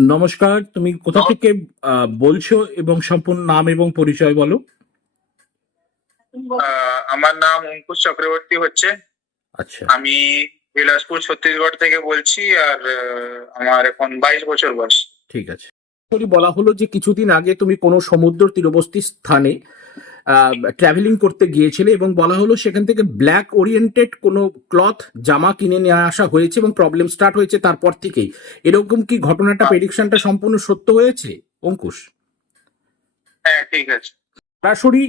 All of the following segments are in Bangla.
নমস্কার তুমি কোথা থেকে বলছো এবং সম্পূর্ণ নাম এবং পরিচয় বলো? আমার নাম অঙ্কুশ চক্রবর্তী হচ্ছে। আচ্ছা। আমি বিলাসপুর ছত্তিশগড় থেকে বলছি আর আমার এখন বাইশ বছর বয়স। ঠিক আছে। বলা হলো যে কিছুদিন আগে তুমি কোনো সমুদ্র তীরবর্তী স্থানে ট্রাভেলিং করতে গিয়েছিলে এবং বলা হলো সেখান থেকে ব্ল্যাক ওরিয়েন্টেড কোনো ক্লথ জামা কিনে নিয়ে আসা হয়েছে এবং প্রবলেম স্টার্ট হয়েছে তারপর থেকেই। এরকম কি ঘটনাটা প্রেডিকশনটা সম্পূর্ণ সত্য হয়েছে? অঙ্কুশ? হ্যাঁ ঠিক আছে। সরাসরি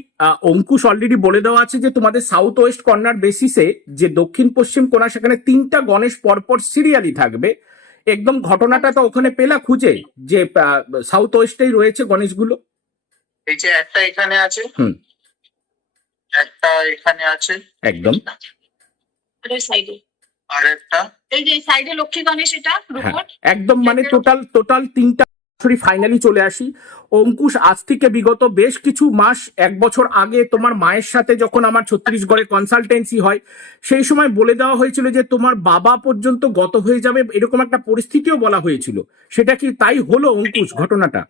অঙ্কুশ অলরেডি বলে দেওয়া আছে যে তোমাদের সাউথ ওয়েস্ট কর্নার বেসিসে যে দক্ষিণ পশ্চিম কোণা সেখানে তিনটা গণেশ পরপর সিরিয়ালি থাকবে। একদম ঘটনাটা তো ওখানে পেলা খুঁজে যে সাউথ ওয়েস্টেই রয়েছে গণেশগুলো। এই যে একটা এখানে আছে হুম। একটা এখানে আছে। একদম। সাইডে আর একটা? এই যে সাইডে লক্ষ্মী গণেশ এটা রূপর। একদম মানে টোটাল টোটাল তিনটা সরি ফাইনালি চলে আসি। অঙ্কুশ আজ থেকে বিগত বেশ কিছু মাস এক বছর আগে তোমার মায়ের সাথে যখন আমার ছত্তিশগড়ে কনসালটেন্সি হয় সেই সময় বলে দেওয়া হয়েছিল যে তোমার বাবা পর্যন্ত গত হয়ে যাবে এরকম একটা পরিস্থিতিও বলা হয়েছিল। সেটা কি তাই হলো অঙ্কুশ ঘটনাটা?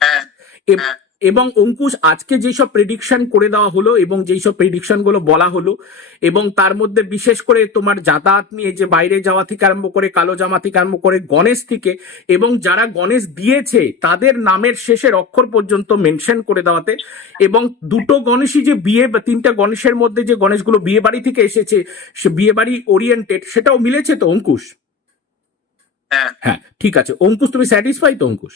হ্যাঁ। এব- অঙ্কুশ আজকে যেসব প্রেডিকশন করে দেওয়া হলো এবং যেই সব প্রেডিকশনগুলো বলা হলো এবং তার মধ্যে বিশেষ করে তোমার যাতায়াত নিয়ে যে বাইরে যাওয়া থেকে আরম্ভ করে কালো জামা থেকে আরম্ভ করে গণেশ থেকে এবং যারা গণেশ দিয়েছে তাদের নামের শেষের অক্ষর পর্যন্ত মেনশন করে দেওয়াতে এবং দুটো গণেশই যে বিয়ে তিনটা গণেশের মধ্যে যে গণেশগুলো বিয়ে বাড়ি থেকে এসেছে সে বিয়ে বাড়ি ওরিয়েন্টেড সেটাও মিলেছে তো অঙ্কুশ? হ্যাঁ। হ্যাঁ ঠিক আছে। অঙ্কুশ তুমি স্যাটিসফাই তো অঙ্কুশ?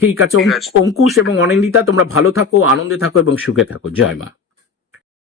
ঠিক আছে অঙ্কুশ এবং অনিন্দিতা তোমরা ভালো থাকো আনন্দে থাকো এবং সুখে থাকো। জয় মা।